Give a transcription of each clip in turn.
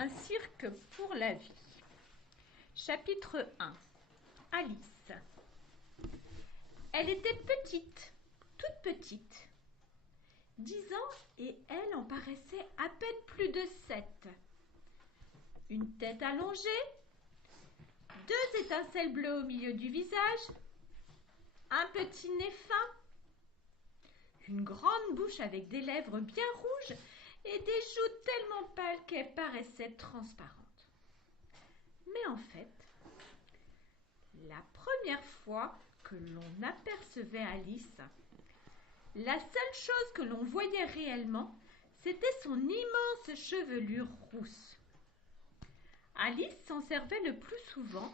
Un cirque pour la vie. Chapitre 1. Alice. Elle était petite, toute petite. 10 ans et elle en paraissait à peine plus de 7. Une tête allongée, 2 étincelles bleues au milieu du visage, un petit nez fin, une grande bouche avec des lèvres bien rouges et des joues tellement pâles qu'elles paraissaient transparentes. Mais en fait, la première fois que l'on apercevait Alice, la seule chose que l'on voyait réellement, c'était son immense chevelure rousse. Alice s'en servait le plus souvent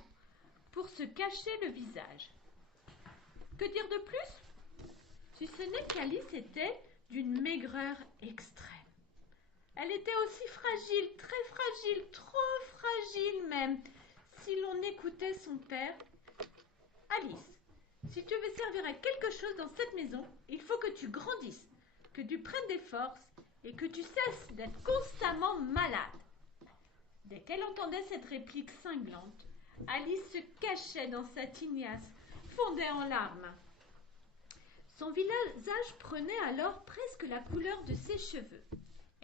pour se cacher le visage. Que dire de plus? Si ce n'est qu'Alice était d'une maigreur extrême. Elle était aussi fragile, très fragile, trop fragile même, si l'on écoutait son père. Alice, si tu veux servir à quelque chose dans cette maison, il faut que tu grandisses, que tu prennes des forces et que tu cesses d'être constamment malade. Dès qu'elle entendait cette réplique cinglante, Alice se cachait dans sa tignasse, fondait en larmes. Son visage prenait alors presque la couleur de ses cheveux.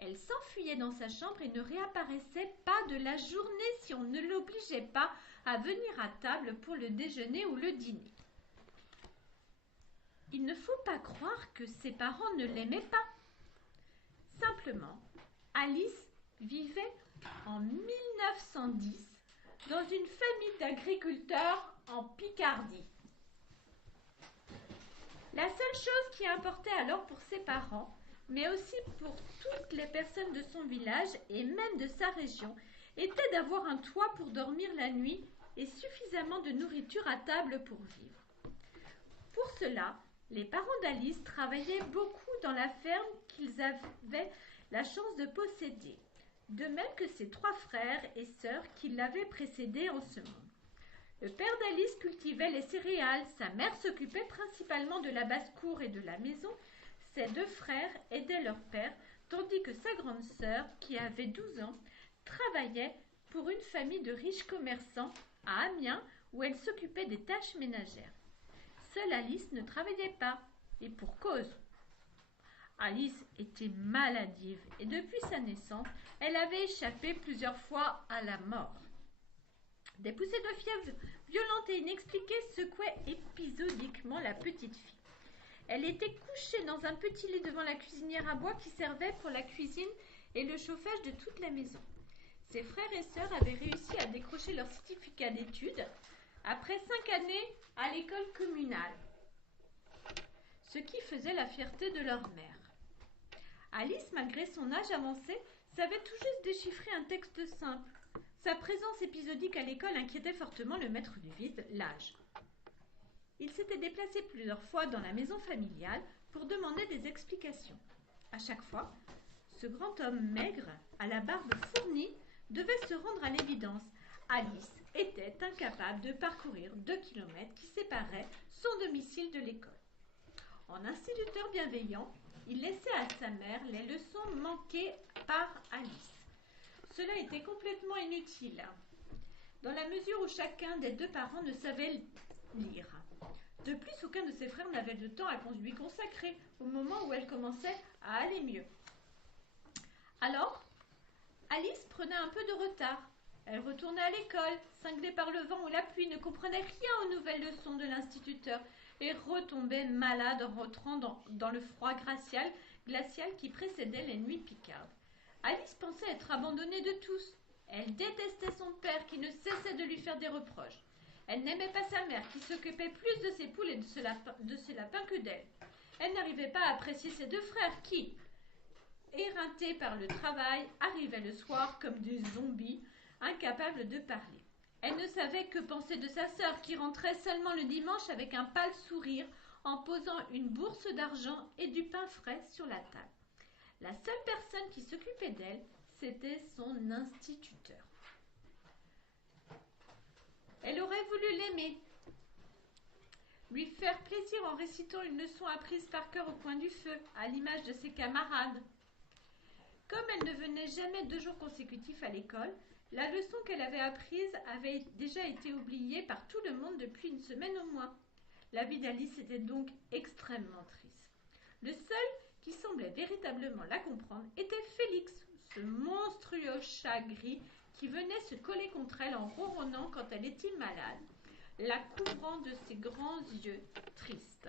Elle s'enfuyait dans sa chambre et ne réapparaissait pas de la journée si on ne l'obligeait pas à venir à table pour le déjeuner ou le dîner. Il ne faut pas croire que ses parents ne l'aimaient pas. Simplement, Alice vivait en 1910 dans une famille d'agriculteurs en Picardie. La seule chose qui importait alors pour ses parents, mais aussi pour toutes les personnes de son village et même de sa région, était d'avoir un toit pour dormir la nuit et suffisamment de nourriture à table pour vivre. Pour cela, les parents d'Alice travaillaient beaucoup dans la ferme qu'ils avaient la chance de posséder, de même que ses 3 frères et sœurs qui l'avaient précédée en ce monde. Le père d'Alice cultivait les céréales, sa mère s'occupait principalement de la basse-cour et de la maison, ses 2 frères aidaient leur père, tandis que sa grande sœur, qui avait 12 ans, travaillait pour une famille de riches commerçants à Amiens, où elle s'occupait des tâches ménagères. Seule Alice ne travaillait pas, et pour cause. Alice était maladive, et depuis sa naissance, elle avait échappé plusieurs fois à la mort. Des poussées de fièvre violentes et inexpliquées secouaient épisodiquement la petite fille. Elle était couchée dans un petit lit devant la cuisinière à bois qui servait pour la cuisine et le chauffage de toute la maison. Ses frères et sœurs avaient réussi à décrocher leur certificat d'études après 5 années à l'école communale, ce qui faisait la fierté de leur mère. Alice, malgré son âge avancé, savait tout juste déchiffrer un texte simple. Sa présence épisodique à l'école inquiétait fortement le maître du village. Il s'était déplacé plusieurs fois dans la maison familiale pour demander des explications. À chaque fois, ce grand homme maigre, à la barbe fournie, devait se rendre à l'évidence. Alice était incapable de parcourir 2 kilomètres qui séparaient son domicile de l'école. En instituteur bienveillant, il laissait à sa mère les leçons manquées par Alice. Cela était complètement inutile, dans la mesure où chacun des 2 parents ne savait lire. De plus, aucun de ses frères n'avait de temps à lui consacrer au moment où elle commençait à aller mieux. Alors, Alice prenait un peu de retard. Elle retournait à l'école, cinglée par le vent ou la pluie, ne comprenait rien aux nouvelles leçons de l'instituteur et retombait malade en rentrant dans le froid glacial qui précédait les nuits picardes. Alice pensait être abandonnée de tous. Elle détestait son père qui ne cessait de lui faire des reproches. Elle n'aimait pas sa mère qui s'occupait plus de ses poules et de ses lapins que d'elle. Elle n'arrivait pas à apprécier ses 2 frères qui, éreintés par le travail, arrivaient le soir comme des zombies, incapables de parler. Elle ne savait que penser de sa sœur qui rentrait seulement le dimanche avec un pâle sourire en posant une bourse d'argent et du pain frais sur la table. La seule personne qui s'occupait d'elle, c'était son instituteur. Elle aurait voulu l'aimer, lui faire plaisir en récitant une leçon apprise par cœur au coin du feu, à l'image de ses camarades. Comme elle ne venait jamais 2 jours consécutifs à l'école, la leçon qu'elle avait apprise avait déjà été oubliée par tout le monde depuis une semaine au moins. La vie d'Alice était donc extrêmement triste. Le seul qui semblait véritablement la comprendre était Félix, ce monstrueux chat gris qui venait se coller contre elle en ronronnant quand elle était malade, la couvrant de ses grands yeux tristes.